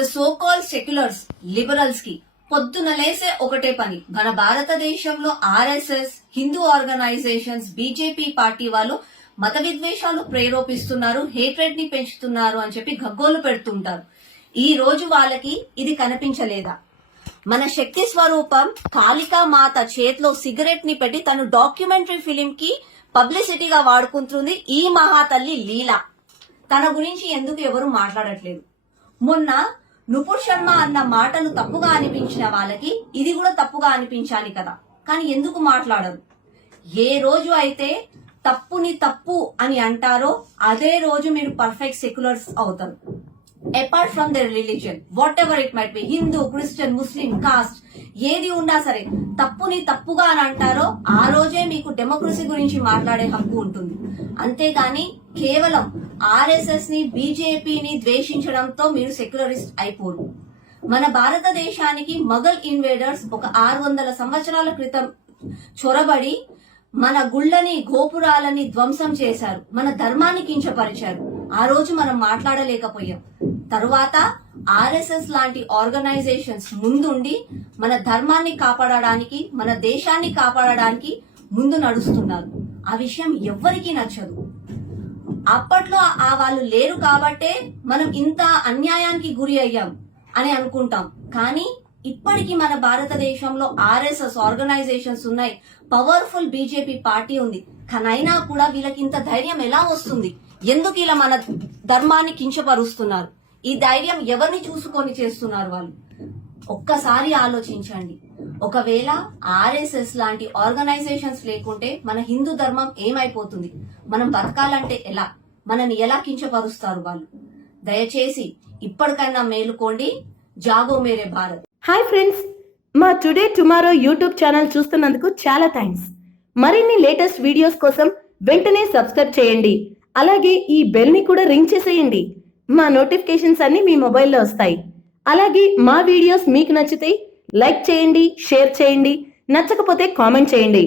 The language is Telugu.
The so called seculars liberals కి పొద్దున లేసే ఒకటే పని, మన భారతదేశంలో RSS, Hindu organizations, BJP party వాళ్ళు మత విద్వేషాలు ప్రేరేపిస్తున్నారు, హేట్రెడ్ ని పెంచుతున్నారు అని చెప్పి గగ్గోలు పెడుతుంటారు. ఈ రోజు వాళ్ళకి ఇది కనిపించలేదా? మన శక్తి స్వరూపం కాళికా మాత చేతిలో సిగరెట్ ని పెట్టి తను డాక్యుమెంటరీ ఫిలిం కి పబ్లిసిటీగా వాడుకుంటుంది ఈ మహాతల్లి లీలా. తన గురించి ఎందుకు ఎవరు మాట్లాడట్లేదు? మొన్న నుపుర్ శర్మ అన్న మాటలు తప్పుగా అనిపించిన వాళ్ళకి ఇది కూడా తప్పుగా అనిపించాలి కదా, కానీ ఎందుకు మాట్లాడరు? ఏ రోజు అయితే తప్పుని తప్పు అని అంటారో అదే రోజు మీరు పర్ఫెక్ట్ సెక్యులర్స్ అవుతారు. Apart from their religion, whatever it might be, Hindu, Christian, Muslim, caste ఏది ఉన్నా సరే తప్పుని తప్పుగా అని అంటారో ఆ రోజే మీకు డెమోక్రసీ గురించి మాట్లాడే హక్కు ఉంటుంది. అంతేగాని కేవలం ఆర్ఎస్ఎస్ ని, బీజేపీని ద్వేషించడంతో మీరు సెక్యులరిస్ట్ అయిపోరు. మన భారతదేశానికి మొఘల్ ఇన్వేడర్స్ ఒక 600 సంవత్సరాల క్రితం చొరబడి మన గుళ్ళని, గోపురాలని ధ్వంసం చేశారు, మన ధర్మాన్ని కించపరిచారు. ఆ రోజు మనం మాట్లాడలేకపోయాం. తరువాత ఆర్ఎస్ఎస్ లాంటి ఆర్గనైజేషన్స్ ముందుండి మన ధర్మాన్ని కాపాడడానికి, మన దేశాన్ని కాపాడడానికి ముందు నడుస్తున్నారు. ఆ విషయం ఎవ్వరికీ నచ్చదు. అప్పట్లో వాళ్ళు లేరు కాబట్టే మనం ఇంత అన్యాయానికి గురి అయ్యాం అని అనుకుంటాం. కానీ ఇప్పటికీ మన భారతదేశంలో ఆర్ఎస్ఎస్ ఆర్గనైజేషన్స్ ఉన్నాయి, పవర్ఫుల్ బీజేపీ పార్టీ ఉంది. కానైనా కూడా వీళ్ళకి ఇంత ధైర్యం ఎలా వస్తుంది? ఎందుకు ఇలా మన ధర్మాన్ని కించపరుస్తున్నారు? ఈ ధైర్యం ఎవరిని చూసుకొని చేస్తున్నారు వాళ్ళు? ఒక్కసారి ఆలోచించండి. ఒకవేళ ఆర్ఎస్ఎస్ లాంటి ఆర్గనైజేషన్స్ లేకుంటే మన హిందూ ధర్మం ఏమైపోతుంది? మనం బతకాలంటే ఎలా? మనని ఎలా కించపరుస్తారు వాళ్ళు? దయచేసి ఇప్పటికైనా మేలుకోండి. జాగో మేరే భారత్. హాయ్ ఫ్రెండ్స్, మా టుడే టుమారో యూట్యూబ్ ఛానల్ చూస్తున్నందుకు చాలా థ్యాంక్స్. మరిన్ని లేటెస్ట్ వీడియోస్ కోసం వెంటనే సబ్స్క్రైబ్ చేయండి. అలాగే ఈ బెల్ ని కూడా రింగ్ చేసేయండి. మా నోటిఫికేషన్స్ అన్ని మీ మొబైల్లో వస్తాయి. అలాగే మా వీడియోస్ మీకు నచ్చితే లైక్ చేయండి, షేర్ చేయండి, నచ్చకపోతే కామెంట్ చేయండి.